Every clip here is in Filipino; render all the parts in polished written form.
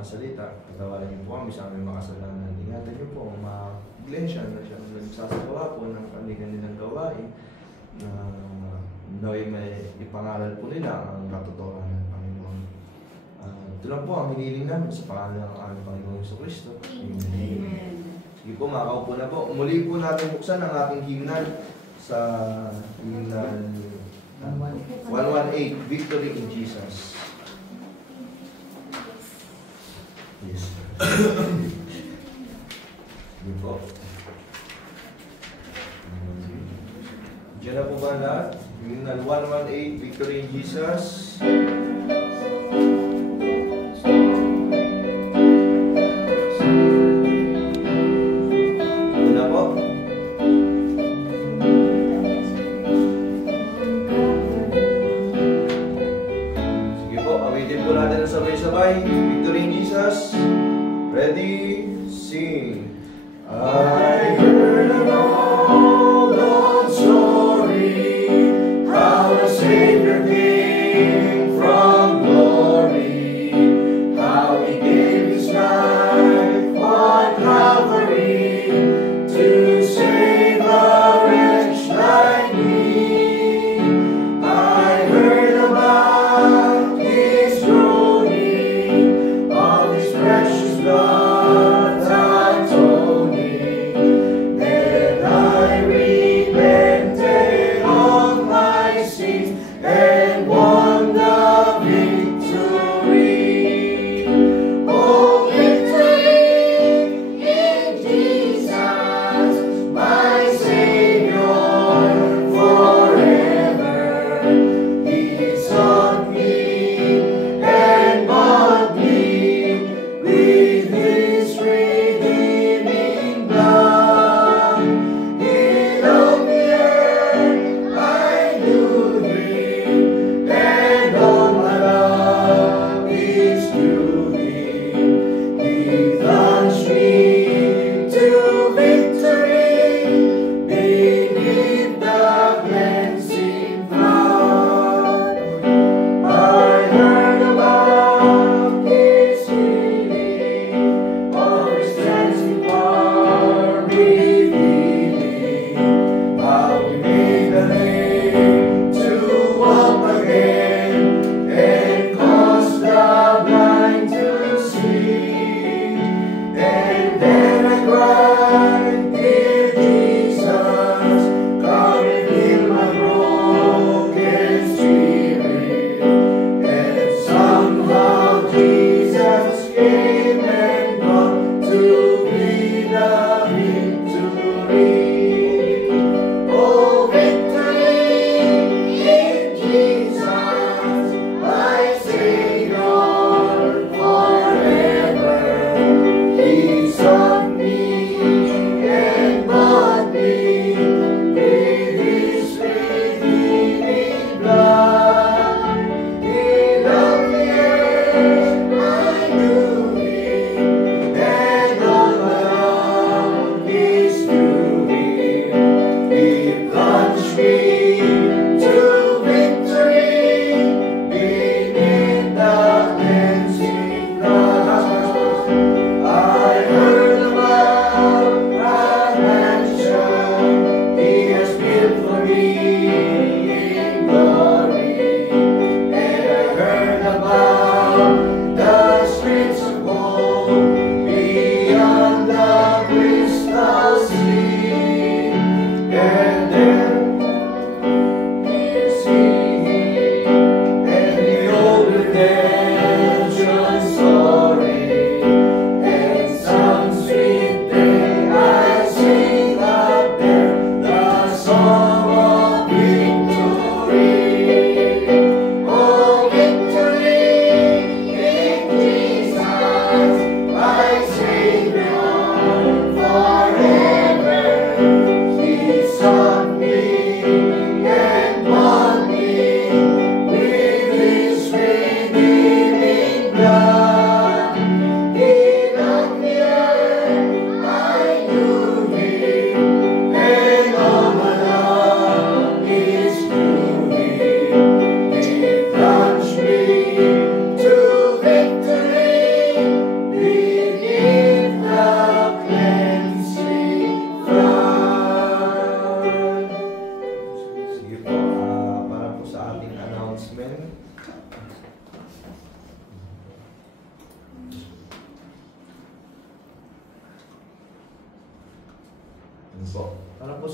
Salita, patawarin niyo po kami sa aming makasalanan. Ingatan niyo po ang mga iglesia na siya nagsasagawa po ng kanilang gawain na naway may ipangaral po nila ang katotohanan ng Panginoon. Ito lang po ang hiniling namin sa pangalan ng aming Panginoon Jesucristo. Amen. Sige po, makakaupo na po. Muli po natin buksan ang ating himnal sa himnal 118, Victory in Jesus. Yes. Sige po. Diyan na po ba lahat? Hymnal 118, Victory in Jesus. Ito na po. Sige po, awitin po natin ang sabay-sabay. Victory in Jesus. Ready, sing. I heard an old story, how a Savior came from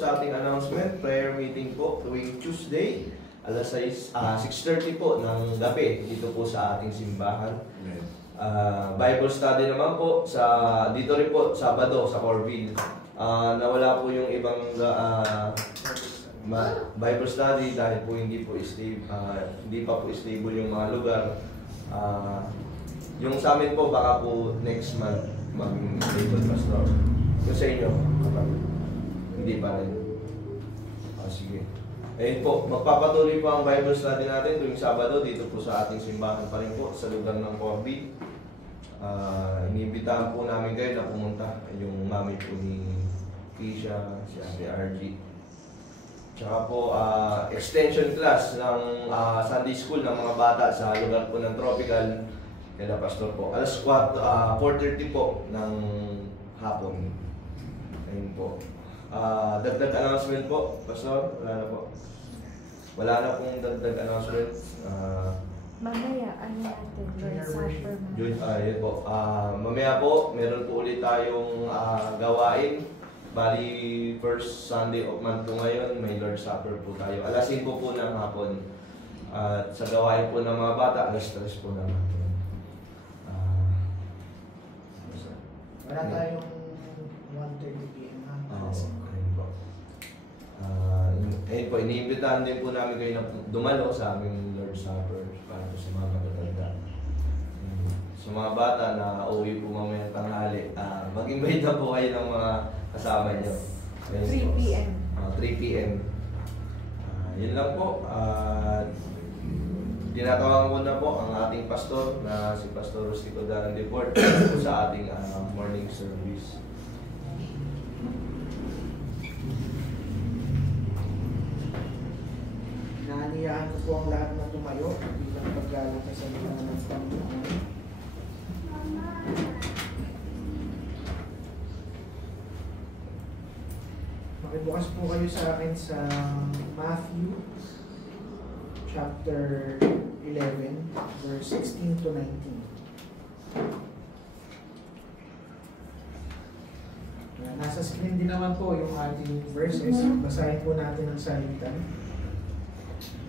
sa ating announcement, prayer meeting po tuwing Tuesday, alas 6:30 po ng gabi dito po sa ating simbahan. Bible study naman po dito rin po Sabado sa Corville. Nawala po yung ibang Bible study dahil po hindi pa po stable yung mga lugar. Yung sa amin po baka po next month mag-stable pastor. Yung sa inyo, hindi pa rin. Sige. Ayun po, magpapatuloy po ang Bible study natin tuwing Sabado dito po sa ating simbahan pa rin po sa lugar ng Corby. Iniimbitahan po namin kayo na pumunta. Yung mami po ni Keisha, si Ate RG. Tsaka po, extension class ng Sunday School ng mga bata sa lugar po ng Tropical. Kaya Pastor po. Alas 4:30 po ng hapon. Ayun po. Dagdag announcement po, Pastor? Wala na po. Wala na pong dagdag announcement. Mamaya, ano natin? Lord's Supper. Yun po. Mamaya po, meron po ulit tayong gawain. Bali, first Sunday of month po ngayon, may Lord's Supper po tayo. Alas 5 po ng hapon. At sa gawain po ng mga bata, alas 3 po ng hapon. Wala tayong 1:30 p.m. Ayun po. Ayun po, iniimbitahan din po namin kayo na dumalo sa aming Lord's Supper para po sa mga matatanda. Sa mga bata na uuwi po mamaya tanghali, mag-invite na po kayo ng mga kasama nyo. 3 p.m. 3 p.m. Yun lang po. Tinatawagan ko na po ang ating pastor na si Pastor Rustico Daran Deport sa ating morning service. Naaniyahan ko po ang lahat na tumayo bilang paggalang sa salita ng Panginoon. Makibukas po kayo sa akin sa Matthew chapter 11, verse 16 to 19. Nasa screen din naman po yung ating verses. Basahin po natin ang salita.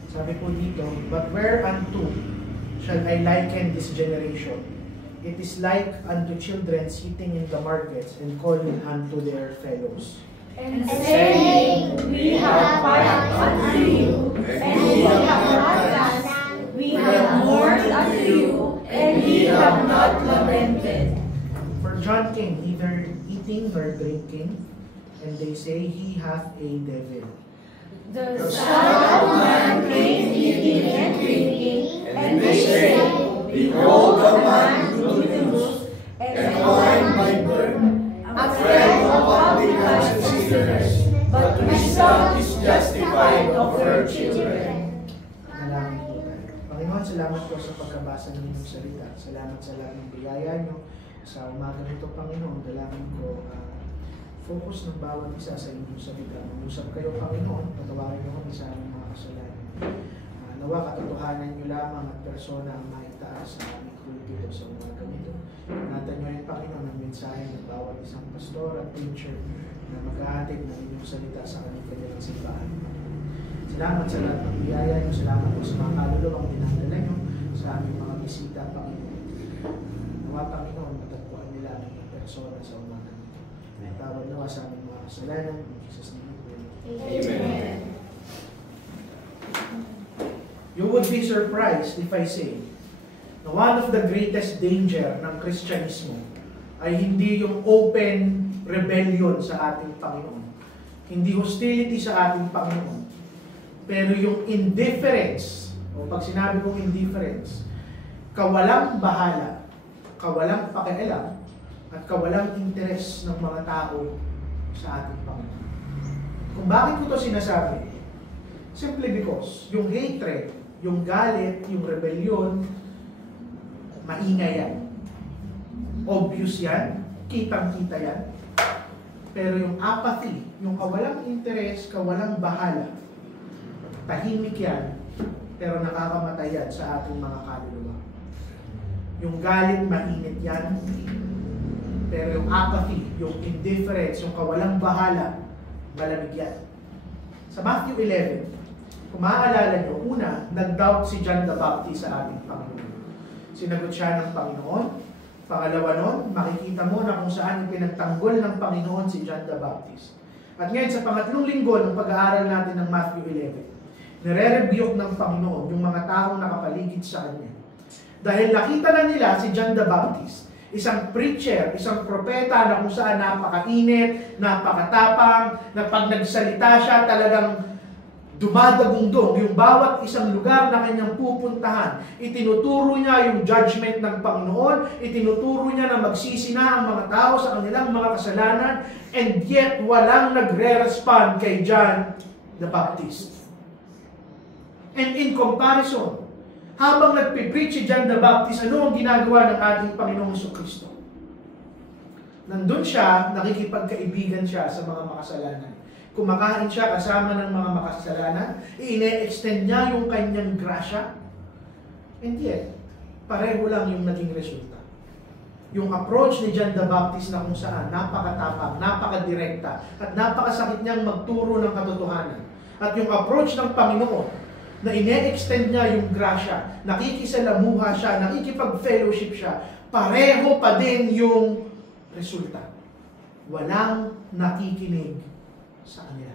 Sabi po dito, "But whereunto shall I liken this generation? It is like unto children sitting in the markets and calling unto their fellows. And saying, We have cried unto you, and ye have not danced. We have mourned unto you, and ye have not lamented. For John came neither eating nor drinking, and they say he hath a devil. The Son of Man came eating and drinking, and they say, Behold a man truly loose, and born by birth, a friend of publicans and sinners, but wisdom is justified of her children." Manalangin po tayo. Panginoon, salamat po sa pagkabasa ng inyong salita. Salamat sa lahat ng biyaya nyo. Sa umaga nito, Panginoon, dalangin ko focus ng bawat isa sa inyong salita. Mag-usap kayo, Panginoon, patawarin nyo kami sa aming mga kasalanan. Nawa katotohanan nyo lamang at persona ang maitaas sa aming kulto sa umaga nito. Ingatan nyo rin, Panginoon, ang mensahe ng bawat isang pastor at teacher na maghahatid ng inyong salita sa kanilang simbahan. Salamat sa lahat ng biyaya nyo. Salamat po sa mga kaluluwang dinadala nyo sa aming mga bisita, Panginoon. Nawa, Panginoon, matagpuan nila ang inyong persona sa umaga nito. Tawad nawa sa aming mga kasalanan. In Jesus' name. Amen. You would be surprised if I say na one of the greatest danger ng Kristyanismo ay hindi yung open rebellion sa ating Panginoon. Hindi hostility sa ating Panginoon. Pero yung indifference, o pag sinabi kong indifference, kawalang bahala, kawalang pakialam, at kawalang interes ng mga tao sa ating Panginoon. Kung bakit ko ito sinasabi? Simply because yung hatred, yung galit, yung rebellion, maingay yan. Obvious yan, kitang-kita yan. Pero yung apathy, yung kawalang interes, kawalang bahala, tahimik yan, pero nakakamatay yan sa ating mga kaluluwa. Yung galit, mainit yan, pero yung apathy, yung indifference, yung kawalang bahala, malamig yan. Sa Matthew 11, kung maaalala nyo, una, nag-doubt si John the Baptist sa ating Panginoon. Sinagot siya ng Panginoon. Pangalawa nun, makikita mo na kung saan pinagtanggol ng Panginoon si John the Baptist. At ngayon, sa pangatlong linggo ng pag-aaral natin ng Matthew 11, nire-rebuke ng Panginoon yung mga taong nakapaligid sa Kanya. Dahil nakita na nila si John the Baptist, isang preacher, isang propeta na kung saan napakainit, napakatapang, na pag nagsalita siya talagang dumadagundong yung bawat isang lugar na kanyang pupuntahan. Itinuturo niya yung judgment ng Panginoon, itinuturo niya na magsisina ang mga tao sa kanilang mga kasalanan, and yet walang nagre-respond kay John the Baptist. And in comparison, habang nagpipreach si John the Baptist, ano ang ginagawa ng ating Panginoong Jesucristo? Nandun siya, nakikipagkaibigan siya sa mga makasalanan. Kumakain siya kasama ng mga makasalanan, ine-extend niya yung kanyang grasya, and yet, pareho lang yung naging resulta. Yung approach ni John the Baptist na kung saan napakatapang, napakadirekta, at napakasakit niyang magturo ng katotohanan. At yung approach ng Panginoon, na ine-extend niya yung grasya, nakikisalamuha siya, nakikipag-fellowship siya, pareho pa din yung resulta. Walang nakikinig sa kanila.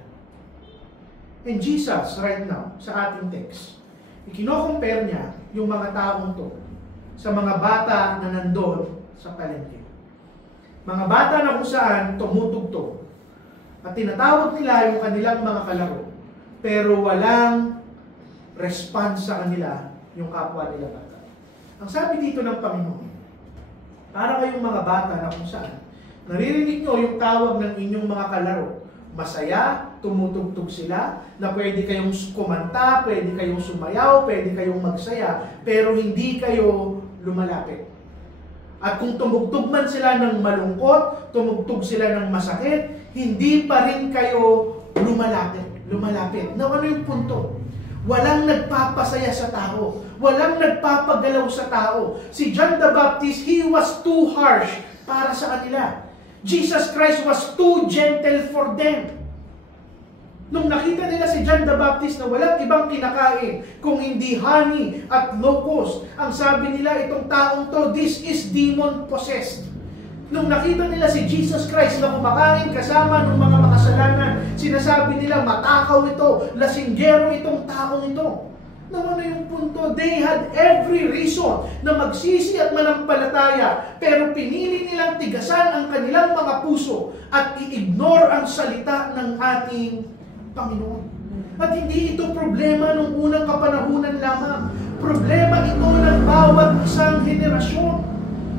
And Jesus, right now, sa ating text, ikino-compare niya yung mga taong to sa mga bata na nandun sa palengke. Mga bata na kung saan tumutugtog. At tinatawag nila yung kanilang mga kalaro, pero walang response sa kanila yung kapwa nila bata. Ang sabi dito ng Panginoon, para kayong mga bata na kung saan, naririnig nyo yung tawag ng inyong mga kalaro. Masaya, tumutugtog sila, na pwede kayong kumanta, pwede kayong sumayaw, pwede kayong magsaya, pero hindi kayo lumalapit. At kung tumugtog man sila ng malungkot, tumugtog sila ng masakit, hindi pa rin kayo lumalapit. Now, ano yung punto? Walang nagpapasaya sa tao. Walang nagpapagalaw sa tao. Si John the Baptist, he was too harsh para sa kanila. Jesus Christ was too gentle for them. Nung nakita nila si John the Baptist na walang ibang kinakain kung hindi honey at locust, ang sabi nila, itong taong to, this is demon-possessed. Nung nakita nila si Jesus Christ na kumakain kasama ng mga makasalanan, sinasabi nila, matakaw ito, lasinggero itong taong ito. Naman na yung punto, they had every reason na magsisi at manampalataya, pero pinili nilang tigasan ang kanilang mga puso at i-ignore ang salita ng ating Panginoon. At hindi ito problema nung unang kapanahunan lamang. Problema ito ng bawat isang henerasyon.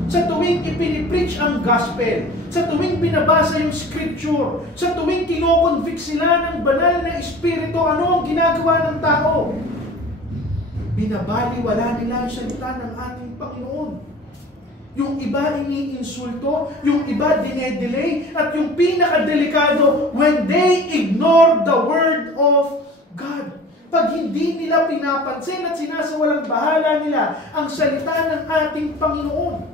Sa tuwing ipinipreach ang gospel, sa tuwing binabasa yung scripture, sa tuwing kinoconvict sila ng banal na espiritu, ano ang ginagawa ng tao? Binabaliwala nila ang salita ng ating Panginoon. Yung iba iniinsulto, yung iba dinedelay, at yung pinakadelikado, when they ignore the word of God. Pag hindi nila pinapansin at sinasawalang bahala nila ang salita ng ating Panginoon.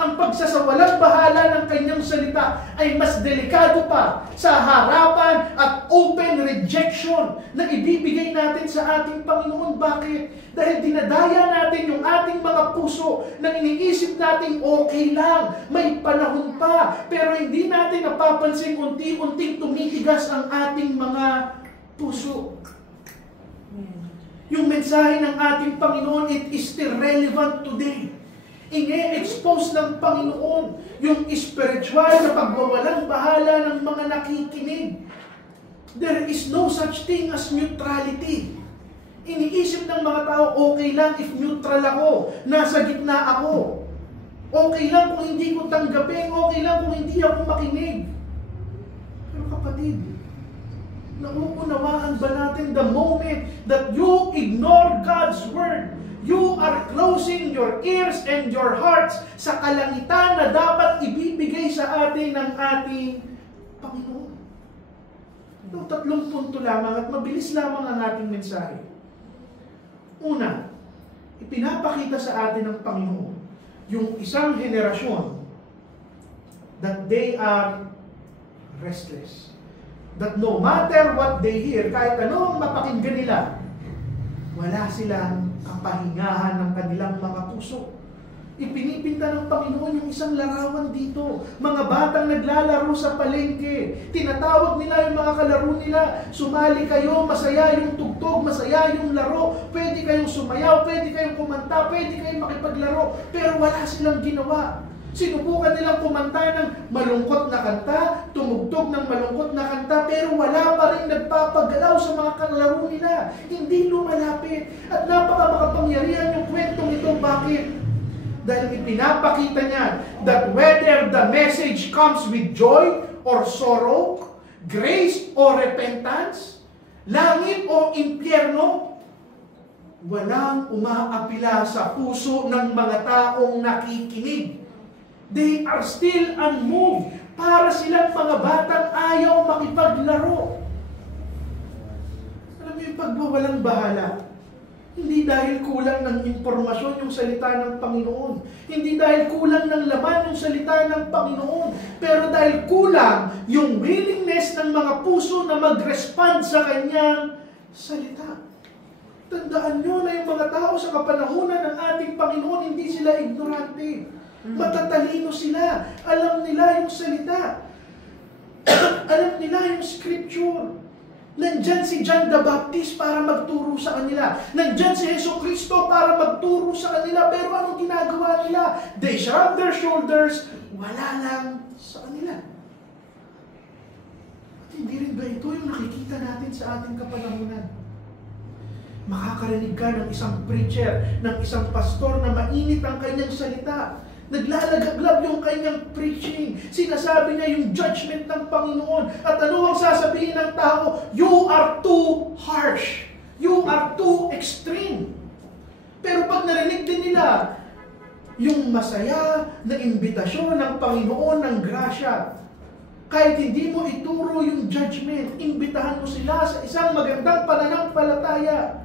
Ang pagsasawalang bahala ng kanyang salita ay mas delikado pa sa harapan at open rejection na ibibigay natin sa ating Panginoon. Bakit? Dahil dinadaya natin yung ating mga puso na iniisip natin okay lang, may panahon pa, pero hindi natin napapansin unti-unting tumitigas ang ating mga puso. Yung mensahe ng ating Panginoon, it is still relevant today. Ine-expose ng Panginoon yung spiritual na pagwawalang bahala ng mga nakikinig. There is no such thing as neutrality. Iniisip ng mga tao, okay lang if neutral ako, nasa gitna ako. Okay lang kung hindi ko tanggapin, okay lang kung hindi ako makinig. Pero kapatid, nauunawaan ba natin the moment that you ignore God's word? You are closing your ears and your hearts sa kalangitan na dapat ibibigay sa atin ng ating Panginoon. Ito, 3 punto lamang at mabilis lamang ang ating mensahe. Una, ipinapakita sa atin ng Panginoon yung isang henerasyon that they are restless. that no matter what they hear, kahit ano ang mapakinggan nila, wala silang kapahingahan ng kanilang mga puso. Ipinipinta ng Panginoon yung isang larawan dito. Mga batang naglalaro sa palengke. Tinatawag nila yung mga kalaro nila. Sumali kayo, masaya yung tugtog, masaya yung laro. Pwede kayong sumayaw, pwede kayong kumanta, pwede kayong makipaglaro. Pero wala silang ginawa. Sinubukan nilang kumanta ng malungkot na kanta, tumugtog ng malungkot na kanta, pero wala pa rin nagpapagalaw sa mga kalaro nila. Hindi lumalapit. At napaka-makapangyarihan yung kwentong ito. Bakit? Dahil ipinapakita niya that whether the message comes with joy or sorrow, grace or repentance, langit o impyerno, walang umaapila sa puso ng mga taong nakikinig. They are still unmoved. Para silang mga batang ayaw makipaglaro. Alam mo yung pagwawalang bahala? Hindi dahil kulang ng impormasyon yung salita ng Panginoon. Hindi dahil kulang ng laman yung salita ng Panginoon. Pero dahil kulang yung willingness ng mga puso na mag-respond sa kanyang salita. Tandaan nyo na yung mga tao sa kapanahunan ng ating Panginoon, hindi sila ignorante. Matatalino sila. Alam nila yung salita. Alam nila yung scripture. Nandyan si John the Baptist para magturo sa kanila. Nandyan si Jesucristo para magturo sa kanila. Pero anong ginagawa nila? They shrug their shoulders. Wala lang sa kanila. At hindi rin ba ito yung nakikita natin sa ating kapanahunan? Makakarinig ka ng isang preacher, ng isang pastor na mainit ang kanyang salita. Naglalagablab yung kanyang preaching. Sinasabi niya yung judgment ng Panginoon. At ano ang sasabihin ng tao? You are too harsh. You are too extreme. Pero pag narinig din nila yung masaya na imbitasyon ng Panginoon ng grasya, kahit hindi mo ituro yung judgment, imbitahan mo sila sa isang magandang pananampalataya.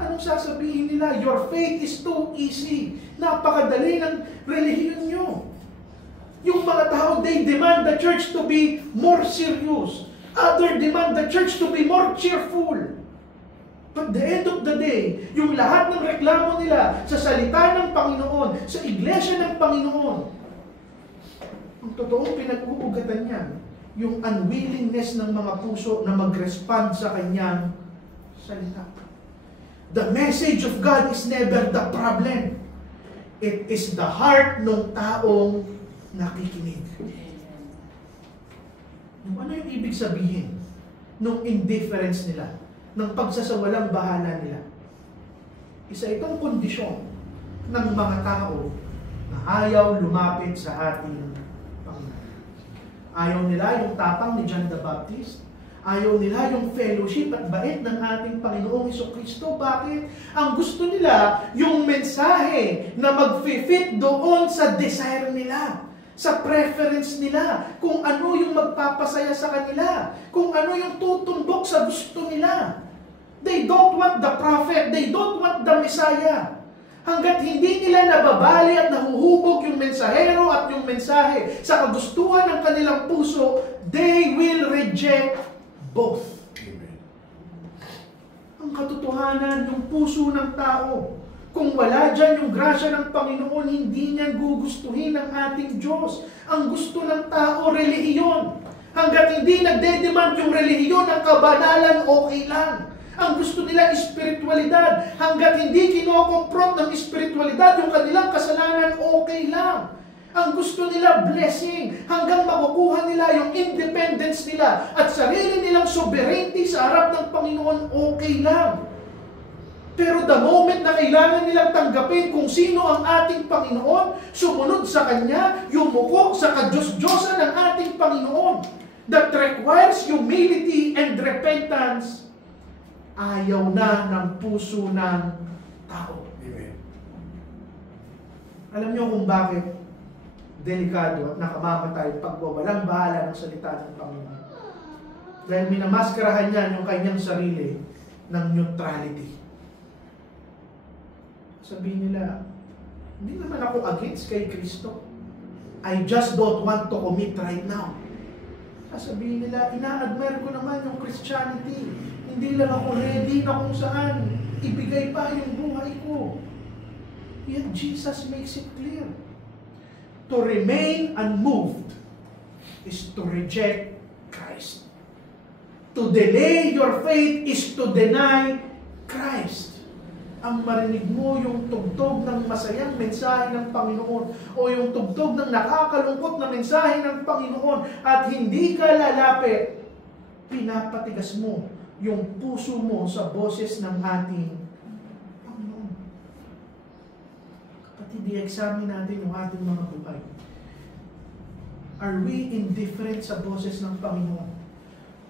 Anong sasabihin nila? Your faith is too easy. Napakadali ng relihiyon nyo. Yung mga tao, they demand the church to be more serious. Others demand the church to be more cheerful. But the end of the day, yung lahat ng reklamo nila sa salita ng Panginoon, sa iglesia ng Panginoon, ang totoong pinag-uugatan niya, yung unwillingness ng mga puso na mag-respond sa kanyang salita. The message of God is never the problem. It is the heart ng taong nakikinig. Ano yung ibig sabihin ng indifference nila, ng pagsasawalang bahala nila? Isa itong kondisyon ng mga tao na ayaw lumapit sa ating Panginoon. Ayaw nila yung tapang ni John the Baptist. Ayaw nila yung fellowship at bait ng ating Panginoong Jesucristo. Bakit? Ang gusto nila, yung mensahe na mag-fit doon sa desire nila, sa preference nila, kung ano yung magpapasaya sa kanila, kung ano yung tutumbok sa gusto nila. They don't want the prophet, they don't want the Messiah. Hanggat hindi nila nababali at nahuhubog yung mensahero at yung mensahe sa kagustuhan ng kanilang puso, they will reject both. Amen. Ang katotohanan, yung puso ng tao, kung wala dyan yung grasya ng Panginoon, hindi niya gugustuhin ng ating Diyos. Ang gusto ng tao, relihiyon. Hanggat hindi nagdedemand yung relihiyon ng kabanalan, okay lang. Ang gusto nila, espiritualidad. Hanggat hindi kinokompront ng espiritualidad yung kanilang kasalanan, okay lang. Ang gusto nila, blessing, hanggang makukuha nila yung independence nila at sarili nilang sovereignty sa harap ng Panginoon, okay lang. Pero the moment na kailangan nilang tanggapin kung sino ang ating Panginoon, sumunod sa Kanya, yumuko sa kadyos-diyosan ng ating Panginoon, that requires humility and repentance, ayaw na ng puso ng tao. Amen. Alam niyo kung bakit delikado at nakamamatay pagwawalang bahala ng salita ng Panginoon. Dahil minamaskarahan niya yung kanyang sarili ng neutrality. Sabihin nila, hindi naman ako against kay Kristo. I just don't want to commit right now. Sasabihin nila, ina-admire ko naman yung Christianity. Hindi lang ako ready na kung saan ibigay pa yung buhay ko. Yet Jesus makes it clear. To remain unmoved is to reject Christ. To delay your faith is to deny Christ. Ang marinig mo yung tugtog ng masayang mensahe ng Panginoon o yung tugtog ng nakakalungkot na mensahe ng Panginoon at hindi ka lalapit, pinapatigas mo yung puso mo sa boses ng ating Panginoon. Kapatid, i-examine natin yung ating mga buhay. Are we indifferent sa boses ng Panginoon?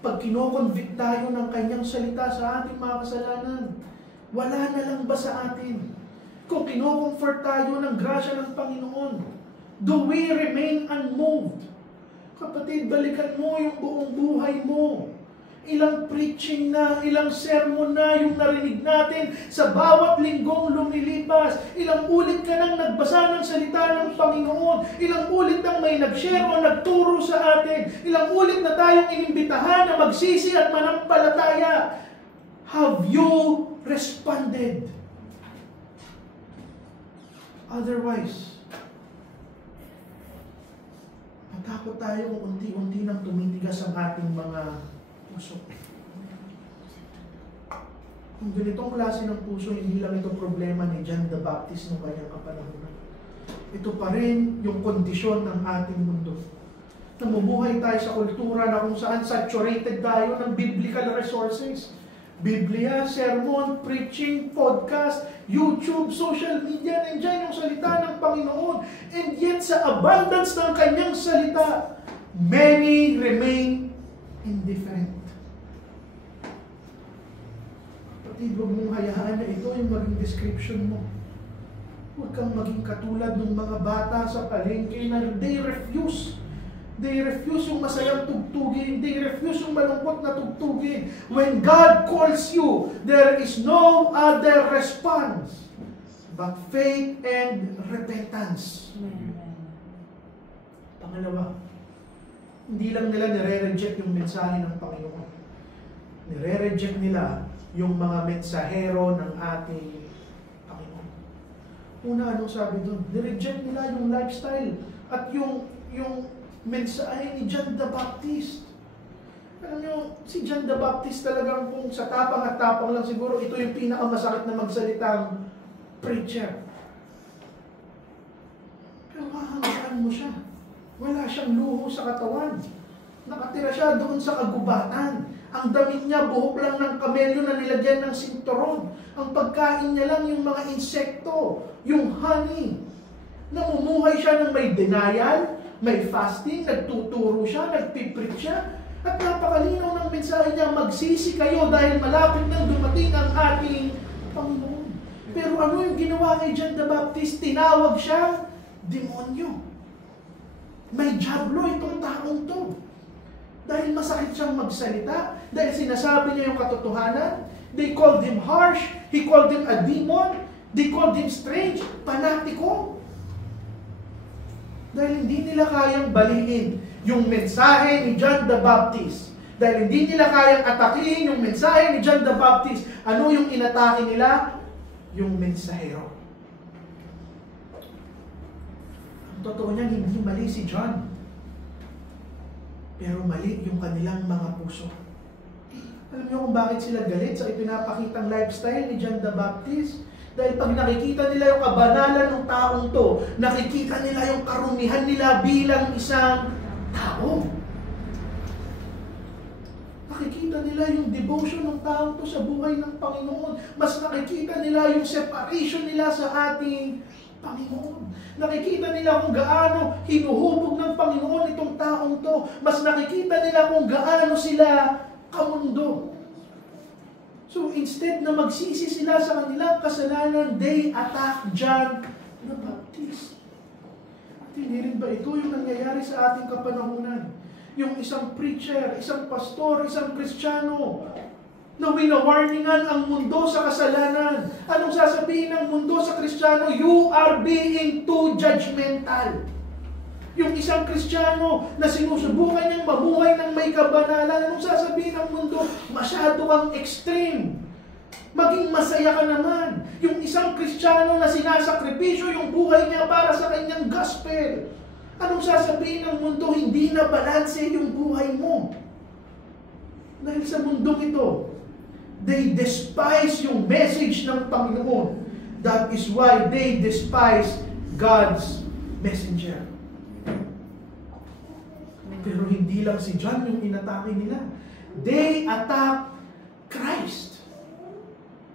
Pag kinoconvict tayo ng kanyang salita sa ating mga kasalanan, wala na lang ba sa atin? Kung kino-comfort tayo ng grasya ng Panginoon, do we remain unmoved? Kapatid, balikan mo yung buong buhay mo. Ilang preaching na, ilang sermon na yung narinig natin sa bawat linggong lumilipas. Ilang ulit ka nang nagbasa ng salita ng Panginoon. Ilang ulit nang may nag-share o nagturo sa atin. Ilang ulit na tayong inimbitahan na magsisi at manampalataya. Have you responded? Otherwise, matakot tayo kung unti-unti nang tumitigas ang ating mga puso. Kung ganitong klase ng puso, hindi lang ito problema ni John the Baptist noong kanyang kapanahonan. Ito pa rin yung kondisyon ng ating mundo. Namumuhay tayo sa kultura na kung saan saturated tayo ng biblical resources. Biblia, sermon, preaching, podcast, YouTube, social media, nandiyan yung salita ng Panginoon. And yet, sa abundance ng kanyang salita, many remain indifferent. Kapatid, huwag mong hayaan na ito yung maging description mo. Huwag kang maging katulad ng mga bata sa palengke na they refuse. They refuse yung masayang tugtugin. They refuse yung malungkot na tugtugin. When God calls you, there is no other response but faith and repentance. Pangalawa, hindi lang nila nire-reject yung mensahe ng Panginoon. Nire-reject nila yung mga mensahero ng ating Panginoon. Una, anong sabi doon? Nire-reject nila yung lifestyle at yung mensahe ni John the Baptist. Alam nyo, si John the Baptist talagang kung sa tapang at tapang lang siguro, ito yung pinakamasakit na magsalitang preacher. Pero hahanggaan mo siya. Wala siyang luho sa katawan. Nakatira siya doon sa kagubatan. Ang damit niya, buhok lang ng kamelyo na nilagyan ng sinturon. Ang pagkain niya lang yung mga insekto, yung honey. Namumuhay siya ng may denial, may fasting, nagtuturo siya, nagpipreach siya, at napakalinaw ng mensahe niya, magsisi kayo dahil malapit nang dumating ang ating Panginoon. Pero ano yung ginawa kay John the Baptist? Tinawag siya demonyo. May diablo itong taong to. Dahil masakit siyang magsalita, dahil sinasabi niya yung katotohanan, they called him harsh, he called him a demon, they called him strange, panatiko. Dahil hindi nila kayang baliin yung mensahe ni John the Baptist. Dahil hindi nila kayang atakihin yung mensahe ni John the Baptist. Ano yung inatake nila? Yung mensahero. Ang totoo niyan, hindi mali si John. Pero mali yung kanilang mga puso. Alam niyo kung bakit sila galit sa ipinapakitang lifestyle ni John the Baptist? Dahil pag nakikita nila yung kabanalan ng taong to, nakikita nila yung karumihan nila bilang isang tao. Nakikita nila yung devotion ng taong to sa buhay ng Panginoon. Mas nakikita nila yung separation nila sa ating Panginoon. Nakikita nila kung gaano hinuhubog ng Panginoon itong taong to. Mas nakikita nila kung gaano sila kamundo. So instead na magsisi sila sa kanilang kasalanan, they attack John the Baptist. At hindi rin ba ito yung nangyayari sa ating kapanahunan? Yung isang preacher, isang pastor, isang Kristiyano na winawarningan ang mundo sa kasalanan. Anong sasabihin ng mundo sa Kristiyano? You are being too judgmental. Yung isang Kristiyano na sinusubukan niyang mabuhay ng may kabanalan, anong sasabihin ng mundo? Masyado kang extreme. Maging masaya ka naman. Yung isang Kristiyano na sinasakripisyo yung buhay niya para sa kanyang gospel. Anong sasabihin ng mundo? Hindi na balanse yung buhay mo. Dahil sa mundong ito, they despise yung message ng Panginoon. That is why they despise God's messenger. Pero hindi lang si John yung inatake nila. They attack Christ.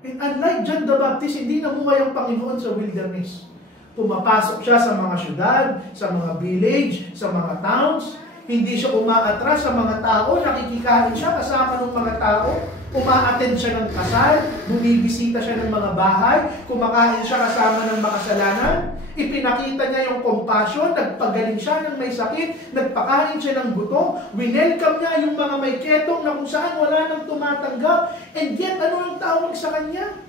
And unlike John the Baptist, hindi namuhay ang Panginoon sa wilderness. Pumapasok siya sa mga syudad, sa mga village, sa mga towns. Hindi siya umaatras sa mga tao, nakikikain siya kasama ng mga tao. Uma-attend siya ng kasal, bumibisita siya ng mga bahay, kumakain siya kasama ng makasalanan. Ipinakita niya yung compassion, nagpagaling siya ng may sakit, nagpakain siya ng gutom, winelcome niya yung mga may ketong na kung saan wala nang tumatanggap. And yet, ano ang tawag sa kanya?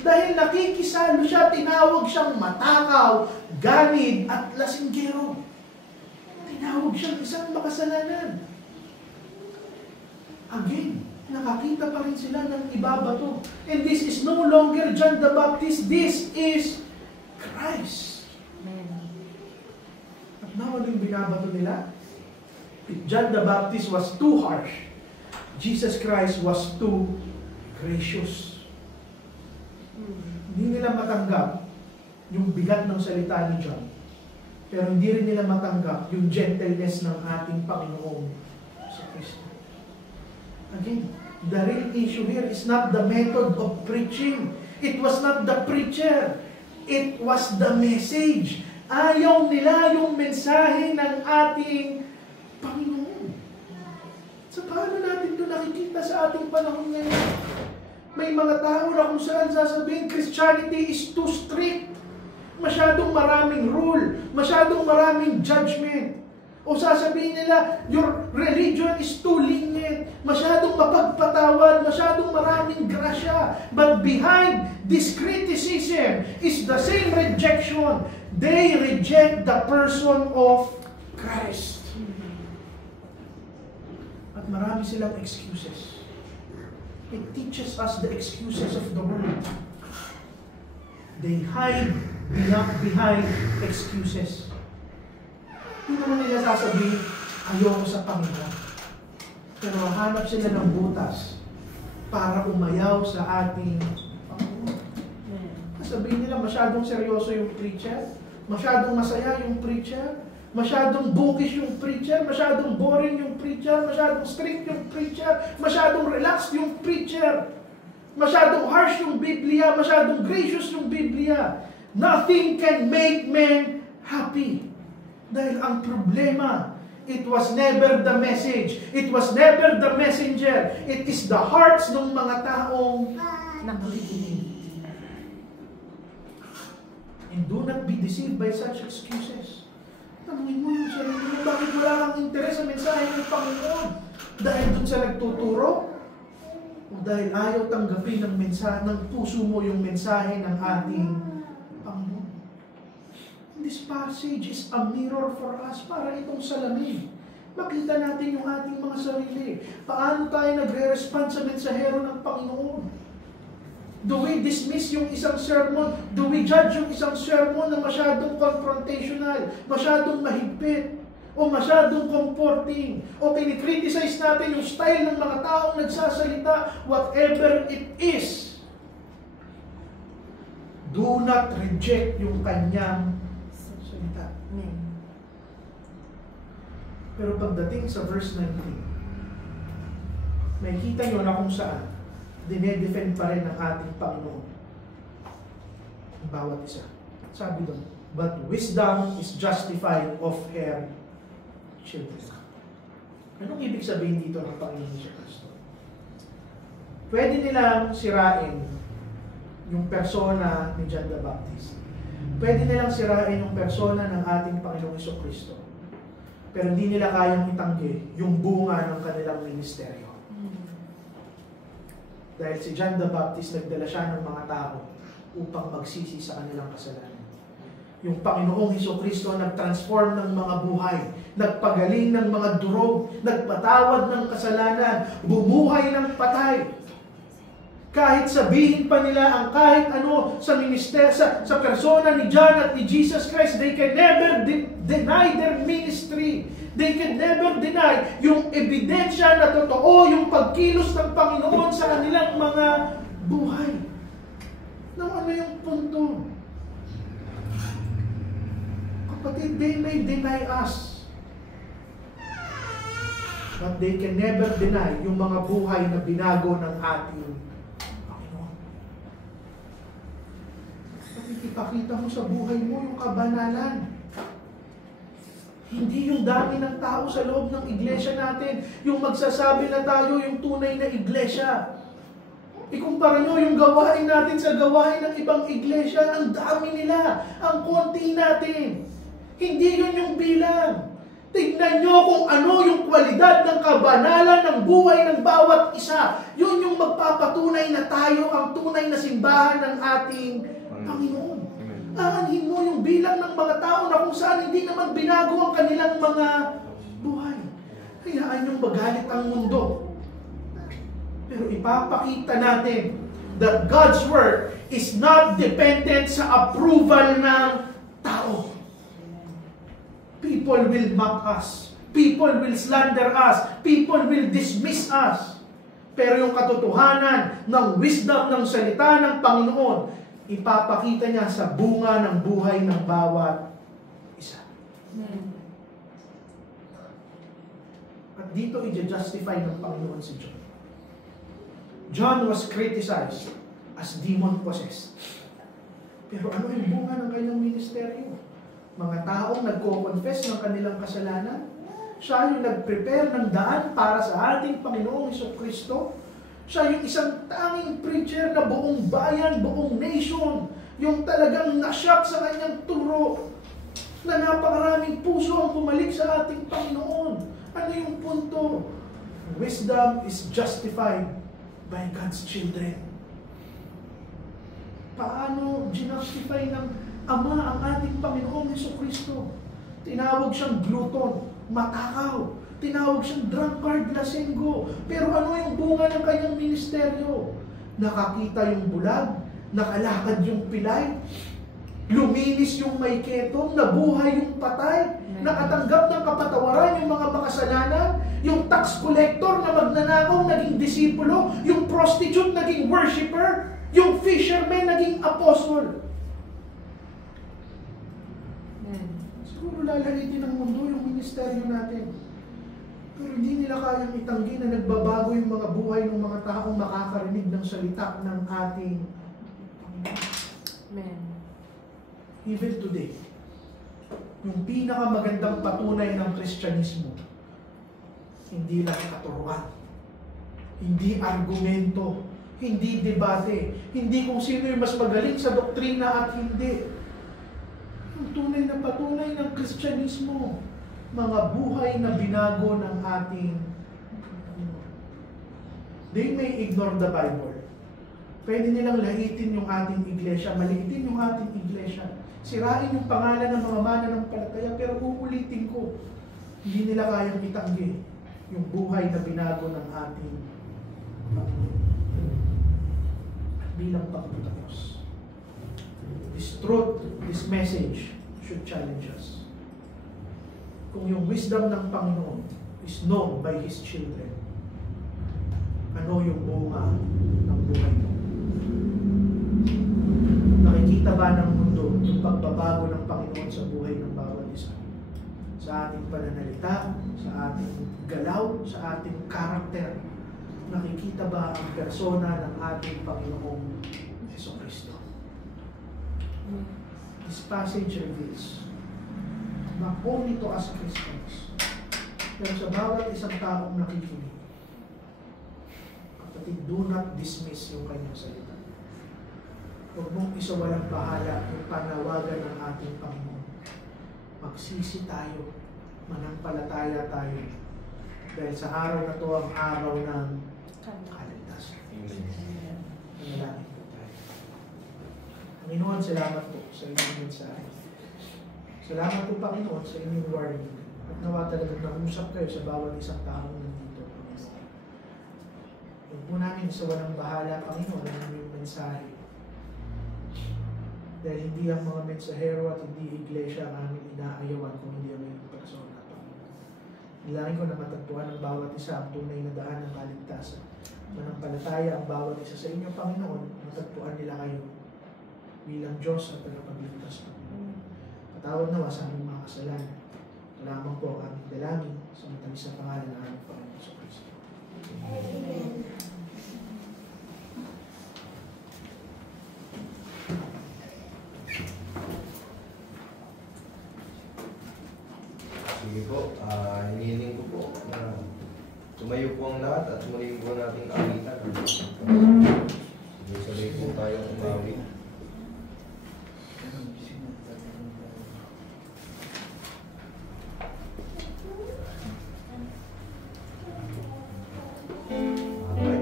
Dahil nakikisalo siya, tinawag siyang matakaw, ganid, at lasinggero. Tinawag siyang isang makasalanan. Again, nakakita pa rin sila ng ibabato. And this is no longer John the Baptist, this is Christ. At now, ano yung binabato nila? John the Baptist was too harsh. Jesus Christ was too gracious. Hindi nila matanggap yung bigat ng salita ni John. Pero hindi rin nila matanggap yung gentleness ng ating Panginoong sa Kristo. Again, the real issue here is not the method of preaching. It was not the preacher. It was the message. Ayaw nila yung mensahe ng ating Panginoon. So paano natin ito nakikita sa ating panahon ngayon? May mga tao na kung saan sasabihin, Christianity is too strict. Masyadong maraming rule. Masyadong maraming judgment. O sasabihin nila, your religion is too lenient. Masyadong mapagpatawad. Masyadong maraming grasya. But behind this criticism is the same rejection. They reject the person of Christ. At marami silang excuses. It teaches us the excuses of the world. They hide behind excuses. Hindi naman nila sasabihin, ayoko sa Panginoon. Pero hanap sila ng butas para umayaw sa ating Panginoon. Sasabihin nila, masyadong seryoso yung preacher, masyadong masaya yung preacher, masyadong bookish yung preacher, masyadong boring yung preacher, masyadong strict yung preacher, masyadong relaxed yung preacher, masyadong harsh yung Biblia, masyadong gracious yung Biblia. Nothing can make men happy. Dahil ang problema, it was never the message, it was never the messenger, it is the hearts ng mga taong nakikinig. And do not be deceived by such excuses. Tanungin mo yung sarili mo, bakit wala kang interes sa mensahe ng Panginoon? Dahil dun sa nagtuturo? O dahil ayaw tanggapin ng mensahe, ng puso mo yung mensahe ng ating Panginoon? This passage is a mirror for us, para itong salamin. Makita natin yung ating mga sarili. Paano tayo nagre-respond sa mensahero ng Panginoon? Do we dismiss yung isang sermon? Do we judge yung isang sermon na masyadong confrontational, masyadong mahigpit, o masyadong comforting? O kinikriticize natin yung style ng mga taong nagsasalita, whatever it is? Do not reject yung kanyang salita. Pero pagdating sa verse 19, may kita nyo na kung saan dinedefend pa rin ng ating Panginoon ang bawat isa. Sabi doon, but wisdom is justified of her children. Anong ibig sabihin dito ng Panginoon sa Kristo? Pwede nilang sirain yung persona ni John the Baptist. Pwede nilang sirain yung persona ng ating Panginoong Kristo. Pero hindi nila kayang itanggi yung bunga ng kanilang ministeryo. Dahil si John the Baptist, nagdala siya ng mga tao upang magsisi sa kanilang kasalanan. Yung Panginoong Hesukristo nag-transform ng mga buhay, nagpagaling ng mga durog, nagpatawad ng kasalanan, bumuhay ng patay. Kahit sabihin pa nila ang kahit ano sa minister, sa persona ni John at ni Jesus Christ, they can never deny their ministry. They can never deny yung ebidensya na totoo, yung pagkilos ng Panginoon sa kanilang mga buhay. Ano yung punto? Kapatid, they may deny us. But they can never deny yung mga buhay na binago ng ating Panginoon. Kapatid, ipakita mo sa buhay mo yung kabanalan. Hindi yung dami ng tao sa loob ng iglesia natin, yung magsasabi na tayo yung tunay na iglesia. Ikumpara nyo yung gawain natin sa gawain ng ibang iglesia, ang dami nila, ang konti natin. Hindi yun yung bilang. Tignan nyo kung ano yung kwalidad ng kabanalan ng buhay ng bawat isa. Yun yung magpapatunay na tayo ang tunay na simbahan ng ating Panginoon. Aanhin mo yung bilang ng mga tao na kung saan hindi naman binago ang kanilang mga buhay. Hayaan yung magalit ang mundo. Pero ipapakita natin that God's Word is not dependent sa approval ng tao. People will mock us. People will slander us. People will dismiss us. Pero yung katotohanan ng wisdom ng salita ng Panginoon, ipapakita niya sa bunga ng buhay ng bawat isa. At dito i-justify ng Panginoon si John. John was criticized as demon-possessed. Pero ano yung bunga ng kanyang ministeryo? Mga taong nagko-confess ng kanilang kasalanan. Siya yung nag-prepare ng daan para sa ating Panginoong Hesukristo. Siya yung isang tanging preacher na buong bayan, buong nation, yung talagang nashock sa kanyang turo, na napakaraming puso ang bumalik sa ating Panginoon. Ano yung punto? Wisdom is justified by God's children. Paano ginustify ng Ama ang ating Panginoong Hesukristo? Tinawag siyang glutton, matakaw. Tinawag siyang drunkard, lasenggo. Pero ano yung bunga ng kanyang ministeryo? Nakakita yung bulag, nakalakad yung pilay, luminis yung may ketong, nabuhay yung patay, nakatanggap ng kapatawaran yung mga makasalanan, yung tax collector na magnanakaw naging disipulo, yung prostitute naging worshiper, yung fisherman naging apostle. Siguro lalalitin ng mundo yung ministeryo natin. Pero hindi nila kayang itanggi na nagbabago yung mga buhay ng mga taong makakarinig ng salita ng ating Amen. Even today, yung pinakamagandang patunay ng Kristyanismo, hindi lang katuruan, hindi argumento, hindi debate, hindi kung sino yung mas magaling sa doktrina at hindi. Yung tunay na patunay ng Kristyanismo, mga buhay na binago ng ating They may ignore the Bible. Pwede nilang lahitin yung ating iglesia, maliitin yung ating iglesia, sirain yung pangalan ng mga mananampalataya, pero uulitin ko, hindi nila kayang itanggi yung buhay na binago ng ating bilang pagtatapos. This truth, this message should challenge us. Kung yung wisdom ng Panginoon is known by His children, ano yung bunga ng buhay mo? Nakikita ba ng mundo yung pagbabago ng Panginoon sa buhay ng bawat isa? Sa ating pananalita, sa ating galaw, sa ating karakter, nakikita ba ang persona ng ating Panginoong Hesukristo? This passage reveals not only to us Christians, pero sa bawat isang taong nakikinig, kapatid, do not dismiss yung kanyang salita. Huwag mong isawalang bahala yung panawagan ng ating Panginoon. Magsisi tayo, manampalataya tayo, dahil sa araw na to ang araw ng kaligtasan. Manalangin po tayo. Panginoon, salamat po sa inyong mensahe. Salamat po, Panginoon, sa inyong warning. At nawa talagang nausap kayo sa bawat isang taong nandito, Panginoon. Huwag po namin sa walang bahala, Panginoon, ang inyong mensahe. Dahil hindi ang mga mensahero at hindi iglesia ang aming inaayawan kung hindi ang inyong persona, Panginoon. Nilangin ko na matagpuan ng bawat isa ang tunay na daan ng kaligtasan. Manampalataya ang bawat isa sa inyo, Panginoon, matagpuan nila kayo bilang Diyos at tagapagligtas. Patawad nawa sa aming mga kasalanan. Lamang po ang aming dalangin sa matamis na pangalan ng aming Panginoon sa Kristo. Amen. Sige po, hinihiling ko po na tumayo po ang lahat at muli po nating awitan. Sabay po tayong umawit.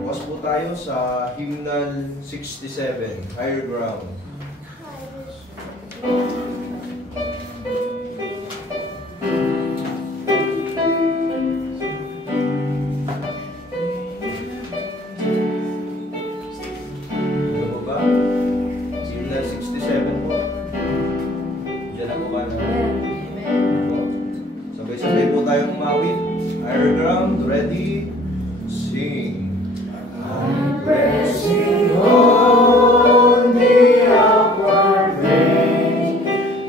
Pause po tayo sa Hymnal 67, Higher Ground. Sabay-sabay po tayong umawit. Higher ground, ready, sing. I'm pressing on the upward way.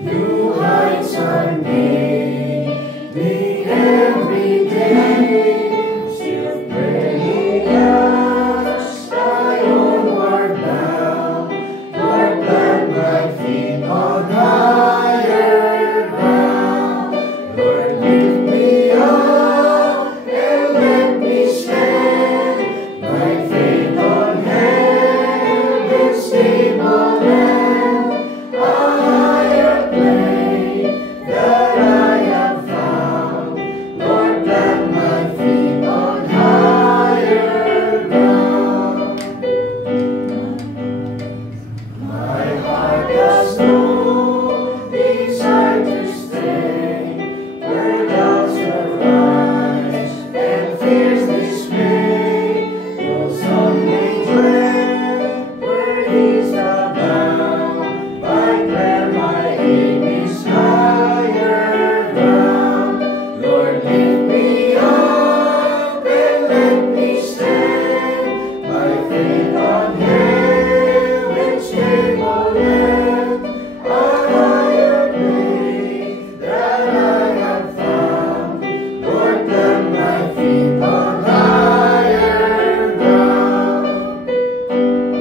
New heights are made me every day. Still praying as I onward bound. Lord, plant my feet on higher ground. Lord, lift me up and let me stand. My faith on heaven's stable land, a higher plane that I have found. Lord, plant my feet on higher ground. My heart has no desire to stay where doubts arise and fears dismay. Someday dread where he's not bound. By prayer my aim is higher ground. Lord, lift me up and let me stand. My faith on heaven's stable land, a higher plane that I have found. Lord, plant my feet on higher ground.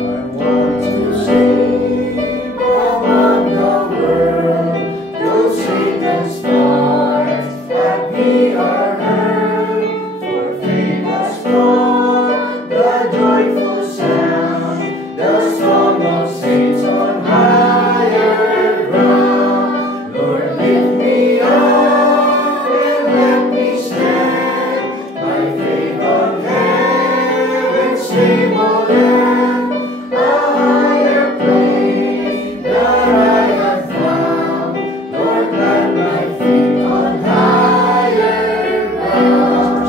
I want to sing above the world. Those Satan's stars at me are hurled. For faith has brought the joyful sound, the song of saints on higher ground. Lord, lift me up and let me stand. My faith on heaven's stable land, a higher plane that I have found. Lord, plant my feet on higher ground.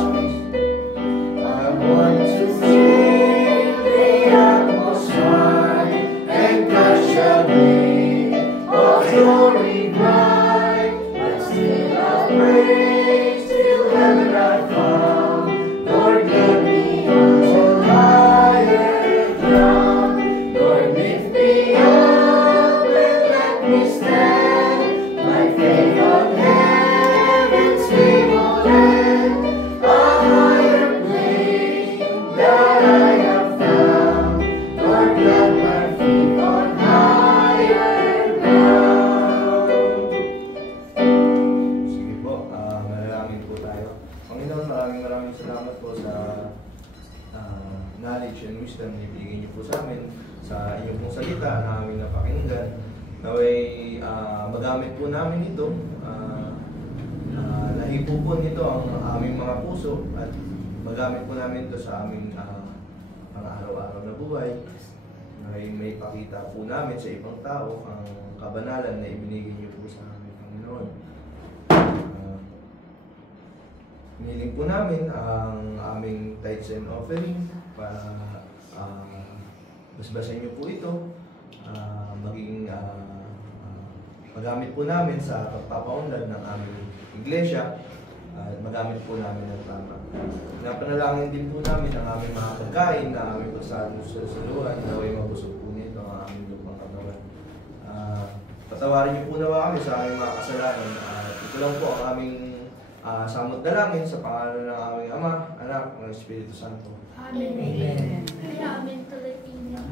I want to feel the atmosphere and catch a gleam of glory bright. But still I'll praise till heaven I found. Lord, get me onto higher ground. Lord, lift me up and let me stand. My faith on heaven's stable land, a higher plane that I have found. Lord, plant my feet on higher ground. Sige po, manalangin po tayo. Panginoon, maraming salamat po sa knowledge and wisdom na ibigay niyo po sa amin, sa inyong pong salita na aming napakinggan. Naway magamit po namin ito, nahipupon nito ang aming mga puso at magamit po namin ito sa aming pang-araw-araw na buhay. Naway may pakita po namin sa ibang tao ang kabanalan na ibinigay niyo po sa amin, Panginoon. Panginoon. Hiniling po namin ang aming tithes and offering para basbasan niyo po ito, magamit po namin sa pagpapaunlad ng aming iglesia, magamit po namin ng tama. Napanalangin din po namin ang aming mga pagkain na aming pasado sa saluhan, naway mabusog po nito ang aming lupang katawan. Patawarin niyo po nawa kami sa aming mga kasalanan. Ito lang po ang aming samot dalangin sa pangalan ng aming Ama, Anak, ng Espiritu Santo. Amen. Amen.